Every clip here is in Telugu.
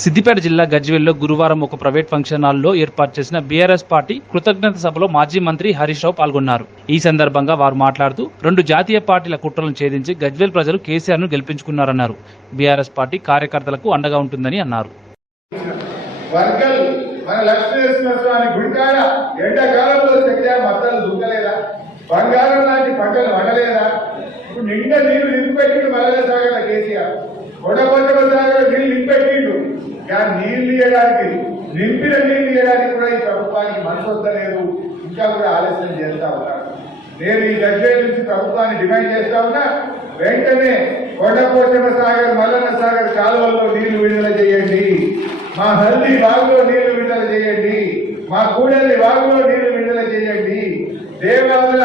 సిద్దిపేట జిల్లా గజ్వేల్లో గురువారం ఒక ప్రైవేట్ ఫంక్షన్ హాల్లో ఏర్పాటు చేసిన బీఆర్ఎస్ పార్టీ కృతజ్ఞత సభలో మాజీ మంత్రి హరీష్ రావు పాల్గొన్నారు. ఈ సందర్భంగా వారు మాట్లాడుతూ రెండు జాతీయ పార్టీల కుట్రలను ఛేదించి గజ్వేల్ ప్రజలు కేసీఆర్ను గెలిపించుకున్నారన్నారు. బీఆర్ఎస్ పార్టీ కార్యకర్తలకు అండగా ఉంటుందని అన్నారు. బంగారం లాంటి పంటలు వండలేదా ఇప్పుడు నిండా నీరు నింపెట్టిండు మల్లెల సాగర్ కేసీఆర్. నీళ్ళు నీళ్ళు ఇవ్వడానికి నింపిన నీళ్ళు ఇవ్వడానికి కూడా ఈ ప్రభుత్వానికి మనసు వస్తలేదు. ఇంకా కూడా ఆలస్యం చేస్తా ఉన్నారు నేను ఈ గజ్వేల్ నుంచి ప్రభుత్వాన్ని డిమాండ్ చేస్తా ఉన్నా వెంటనే కొండపోచమ్మ సాగర్ మల్లన్న సాగర్ కాలువల్లో నీళ్ళు విడుదల చేయండి. మా హల్దీ బాగులో నీళ్ళు విడుదల చేయండి. మా కూడలి బాగులో నీళ్ళు విడుదల చేయండి. దేవాలయ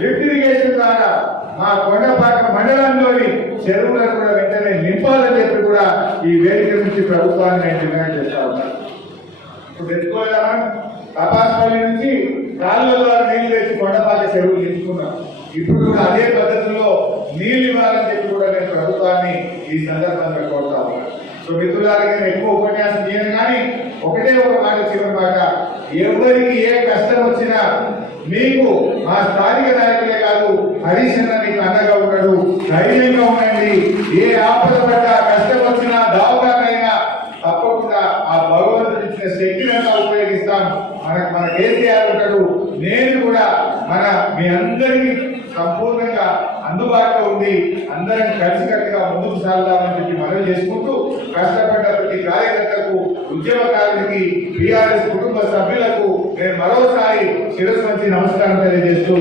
లిఫ్ట్ ఇరిగేషన్ ద్వారా మా కొండపాక మండలంలోని చెరువులను కూడా వెంటనే నింపాలి. ఈ వేదిక నుంచి ప్రభుత్వాన్ని నేను డిమాండ్ చేస్తా ఉన్నాను ఇప్పుడు తెచ్చుకోలేమా తపాస్పల్లి నుంచి కాళ్ళలో నీళ్ళు వేసి కొండపాక చెరువులు నింపుకున్నాం ఇప్పుడు కూడా అదే పద్ధతిలో నీళ్ళు ఇవ్వాలని చెప్పి కూడా నేను ప్రభుత్వాన్ని ఈ సందర్భంగా కోరుతా ఉన్నాను సో మిత్రులారికి నేను ఎక్కువ ఉపన్యాసం చేయను కానీ ఒకటే ఒక మాట చివరి మాట. ఎవరికి ఏ కష్టం వచ్చినా మీకు మా స్థానిక నాయకులే కాదు హరీశ్ అన్న మీకు అండగా ఉన్నాడు. ధైర్యంగా ఉండండి. ఏ ఆపద పడ్డా కష్టం వచ్చినా దావకానైనా తప్పకుండా ఆ భగవంతుడు ఇచ్చిన శక్తినంతా ఉపయోగిస్తాం మనకు మన కేసీఆర్ ఉంటాడు నేను కూడా మన మీ అందరికీ సంపూర్ణంగా అందుబాటులో ఉండి అందరం కలిసికట్టుగా ముందుకు సాగుదామని చెప్పి మనం చేసుకుంటూ కష్టపడ్డ ప్రతి కార్యకర్తకు ఉద్యమకారునికి బీఆర్ఎస్ కుటుంబ సభ్యులకు నేను మరోసారి శిరస్సు నమస్కారం తెలియజేస్తూ